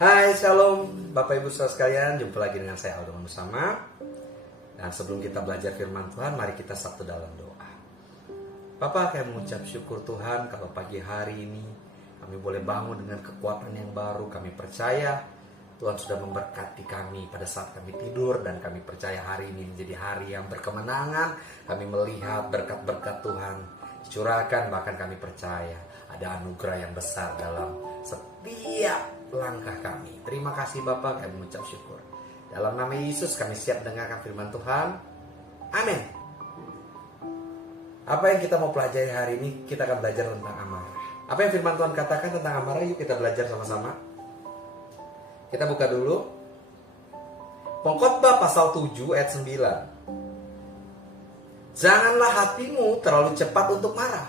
Hai, Shalom Bapak Ibu Saudara sekalian. Jumpa lagi dengan saya Aldo Manusama. Dan sebelum kita belajar firman Tuhan, mari kita satu dalam doa. Bapak, kami mengucap syukur Tuhan kalau pagi hari ini kami boleh bangun dengan kekuatan yang baru. Kami percaya Tuhan sudah memberkati kami pada saat kami tidur, dan kami percaya hari ini menjadi hari yang berkemenangan. Kami melihat berkat-berkat Tuhan curahkan, bahkan kami percaya ada anugerah yang besar dalam setiap langkah kami. Terima kasih Bapak, kami mengucap syukur. Dalam nama Yesus kami siap dengarkan firman Tuhan. Amin. Apa yang kita mau pelajari hari ini? Kita akan belajar tentang amarah. Apa yang firman Tuhan katakan tentang amarah? Yuk kita belajar sama-sama. Kita buka dulu Pengkhotbah pasal 7 ayat 9. Janganlah hatimu terlalu cepat untuk marah,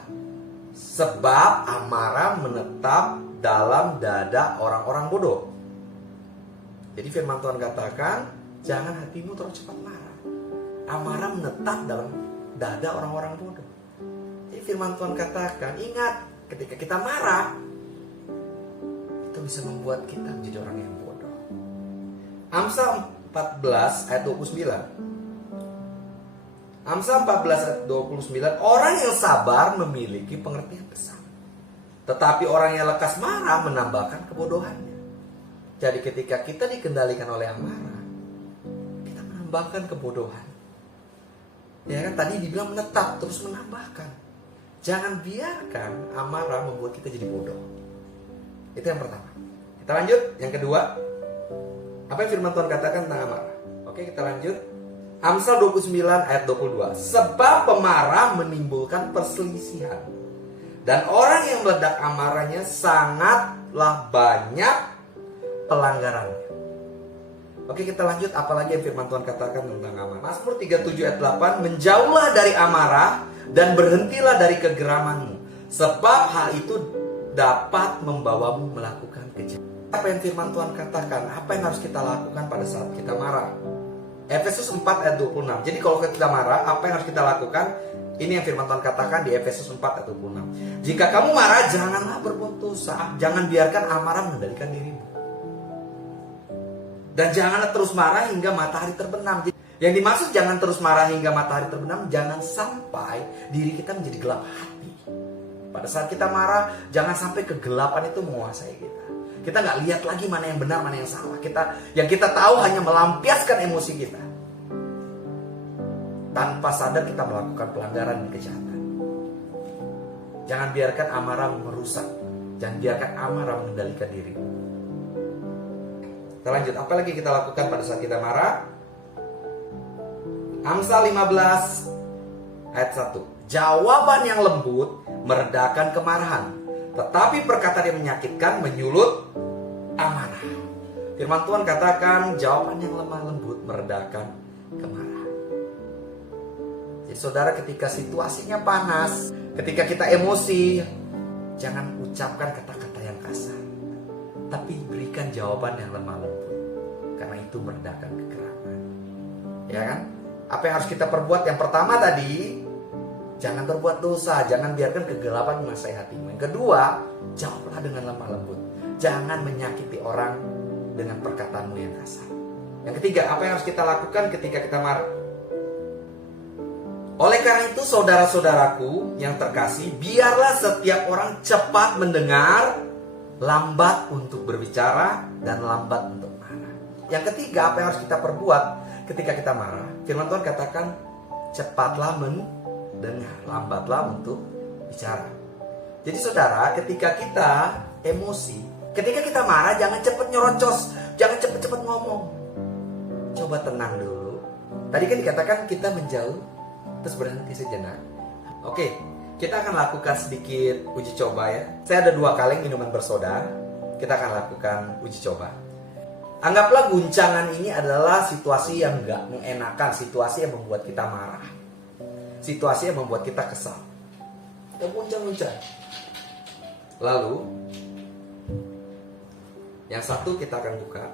sebab amarah menetap dalam dada orang-orang bodoh. Jadi firman Tuhan katakan, jangan hatimu terlalu cepat marah. Amarah menetap dalam dada orang-orang bodoh. Jadi firman Tuhan katakan, ingat, ketika kita marah, itu bisa membuat kita menjadi orang yang bodoh. Amsal 14 ayat 29. Amsal 14 ayat 29, orang yang sabar memiliki pengertian besar, tetapi orang yang lekas marah menambahkan kebodohannya. Jadi ketika kita dikendalikan oleh amarah, kita menambahkan kebodohan. Ya kan, tadi dibilang menetap, terus menambahkan. Jangan biarkan amarah membuat kita jadi bodoh. Itu yang pertama. Kita lanjut, yang kedua. Apa yang firman Tuhan katakan tentang amarah? Oke, kita lanjut. Amsal 29 ayat 22. Sebab pemarah menimbulkan perselisihan, dan orang yang meledak amarahnya sangatlah banyak pelanggarannya. Oke, kita lanjut. Apalagi yang firman Tuhan katakan tentang amarah? Mazmur 37 ayat 8. Menjauhlah dari amarah dan berhentilah dari kegeramanmu, sebab hal itu dapat membawamu melakukan kejahatan. Apa yang firman Tuhan katakan? Apa yang harus kita lakukan pada saat kita marah? Efesus 4 ayat 26. Jadi kalau kita marah, apa yang harus kita lakukan? Ini yang firman Tuhan katakan di Efesus 4 ayat 26. Jika kamu marah, janganlah berbuat dosa. Jangan biarkan amarah mengendalikan dirimu. Dan janganlah terus marah hingga matahari terbenam. Yang dimaksud jangan terus marah hingga matahari terbenam, jangan sampai diri kita menjadi gelap hati. Pada saat kita marah, jangan sampai kegelapan itu menguasai kita. Kita nggak lihat lagi mana yang benar, mana yang salah. Yang kita tahu hanya melampiaskan emosi kita. Tanpa sadar kita melakukan pelanggaran dan kejahatan. Jangan biarkan amarah merusak. Jangan biarkan amarah mengendalikan diri. Kita lanjut. Apa lagi kita lakukan pada saat kita marah? Amsal 15 ayat 1. Jawaban yang lembut meredakan kemarahan, tetapi perkataan yang menyakitkan menyulut amarah. Firman Tuhan katakan jawaban yang lemah lembut meredakan kemarahan. Jadi saudara, ketika situasinya panas, ketika kita emosi, jangan ucapkan kata-kata yang kasar, tapi berikan jawaban yang lemah lembut, karena itu meredakan kegeraman. Ya kan? Apa yang harus kita perbuat? Yang pertama tadi, jangan berbuat dosa, jangan biarkan kegelapan menguasai hatimu. Yang kedua, jawablah dengan lemah lembut. Jangan menyakiti orang dengan perkataanmu yang kasar. Yang ketiga, apa yang harus kita lakukan ketika kita marah? Oleh karena itu, saudara-saudaraku yang terkasih, biarlah setiap orang cepat mendengar, lambat untuk berbicara, dan lambat untuk marah. Yang ketiga, apa yang harus kita perbuat ketika kita marah? Firman Tuhan katakan, cepatlah mendengar, lambatlah untuk bicara. Jadi saudara, ketika kita emosi, ketika kita marah, jangan cepat nyerocos, jangan cepat-cepat ngomong. Coba tenang dulu. Tadi kan dikatakan kita menjauh, terus berhenti sejenak. Oke, kita akan lakukan sedikit uji coba ya. Saya ada 2 kaleng minuman bersoda. Kita akan lakukan uji coba. Anggaplah guncangan ini adalah situasi yang gak mengenakan, situasi yang membuat kita marah, situasi yang membuat kita kesal. Kita guncang-guncang. Lalu yang satu kita akan buka,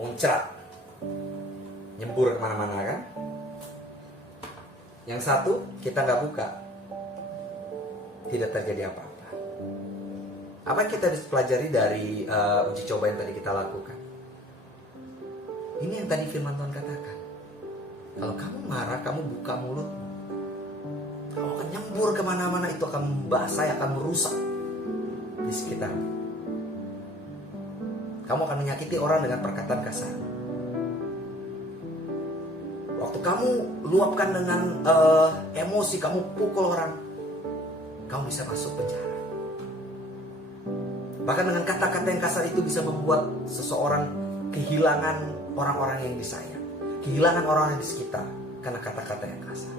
muncrat, nyembur kemana-mana kan. Yang satu kita nggak buka, tidak terjadi apa-apa. Apa yang kita bisa pelajari dari uji coba yang tadi kita lakukan? Ini yang tadi firman Tuhan katakan. Kalau kamu marah, kamu buka mulutmu, kamu akan nyembur kemana-mana, itu akan membasahi, akan merusak di sekitarmu. Kamu akan menyakiti orang dengan perkataan kasar. Waktu kamu luapkan dengan emosi, kamu pukul orang, kamu bisa masuk penjara. Bahkan dengan kata-kata yang kasar itu bisa membuat seseorang kehilangan orang-orang yang disayang, kehilangan orang yang di sekitar karena kata-kata yang kasar.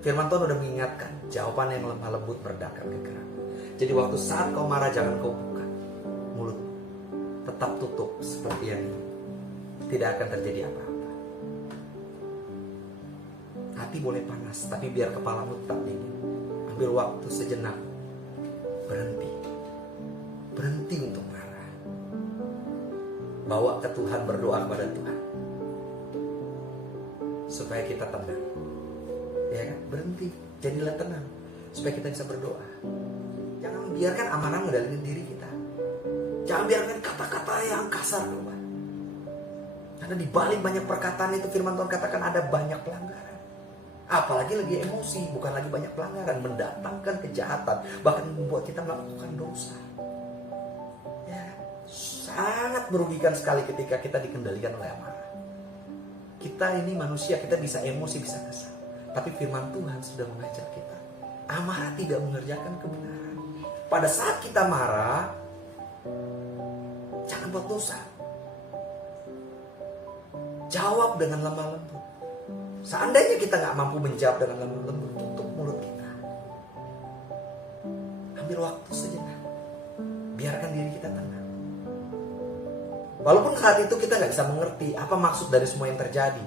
Firman Tuhan sudah mengingatkan, jawaban yang lemah lembut meredakan kekerasan. Jadi waktu saat kau marah, jangan kau buka mulut, tetap tutup seperti yang ini. Tidak akan terjadi apa-apa. Hati boleh panas, tapi biar kepalamu tetap dingin. Ambil waktu sejenak, berhenti untuk marah. Bawa ke Tuhan, berdoa kepada Tuhan supaya kita tenang. Ya kan? Berhenti, jadilah tenang supaya kita bisa berdoa. Jangan biarkan amarah mengendalikan diri kita. Jangan biarkan kata-kata yang kasar keluar. Karena di balik banyak perkataan itu, firman Tuhan katakan ada banyak pelanggaran. Apalagi lagi emosi, bukan lagi banyak pelanggaran, mendatangkan kejahatan, bahkan membuat kita melakukan dosa. Ya, sangat merugikan sekali ketika kita dikendalikan oleh amarah. Kita ini manusia, kita bisa emosi, bisa kesal. Tapi firman Tuhan sudah mengajar kita, amarah tidak mengerjakan kebenaran. Pada saat kita marah, jangan buat dosa. Jawab dengan lemah lembut. Seandainya kita gak mampu menjawab dengan lemah lembut, tutup mulut kita. Ambil waktu sejenak, biarkan diri kita tenang. Walaupun saat itu kita gak bisa mengerti apa maksud dari semua yang terjadi,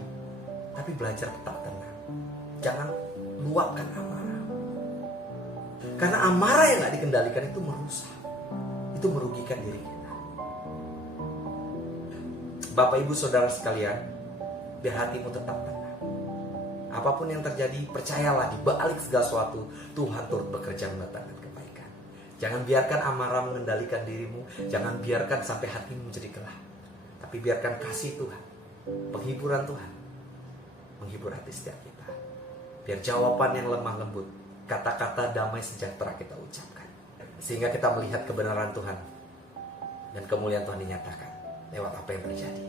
tapi belajar tetap tenang. Jangan luapkan amarah. Karena amarah yang gak dikendalikan itu merusak, itu merugikan diri kita. Bapak ibu saudara sekalian, biar hatimu tetap tenang. Apapun yang terjadi, percayalah, di balik segala sesuatu Tuhan turut bekerja mendatangkan kebaikan. Jangan biarkan amarah mengendalikan dirimu. Jangan biarkan sampai hatimu menjadi gelap. Tapi biarkan kasih Tuhan, penghiburan Tuhan menghibur hati setiap kita. Biar jawaban yang lemah lembut, kata-kata damai sejahtera kita ucapkan, sehingga kita melihat kebenaran Tuhan dan kemuliaan Tuhan dinyatakan lewat apa yang terjadi.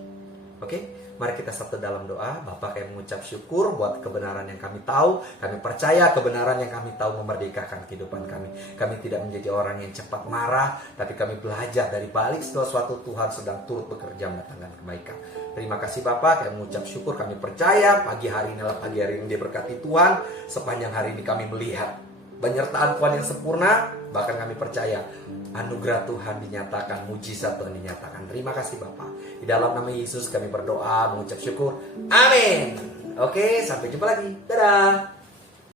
Oke, mari kita satu dalam doa. Bapa, kami mengucap syukur buat kebenaran yang kami tahu. Kami percaya kebenaran yang kami tahu memerdekakan kehidupan kami. Kami tidak menjadi orang yang cepat marah, tapi kami belajar dari balik segala sesuatu Tuhan sedang turut bekerja mendatangkan kebaikan. Terima kasih Bapa, kami mengucap syukur. Kami percaya pagi hari ini adalah pagi hari yang diberkati Tuhan. Sepanjang hari ini kami melihat penyertaan Tuhan yang sempurna. Bahkan kami percaya anugerah Tuhan dinyatakan, mujizat Tuhan dinyatakan. Terima kasih Bapa. Di dalam nama Yesus kami berdoa, mengucap syukur. Amin. Oke, sampai jumpa lagi. Dadah.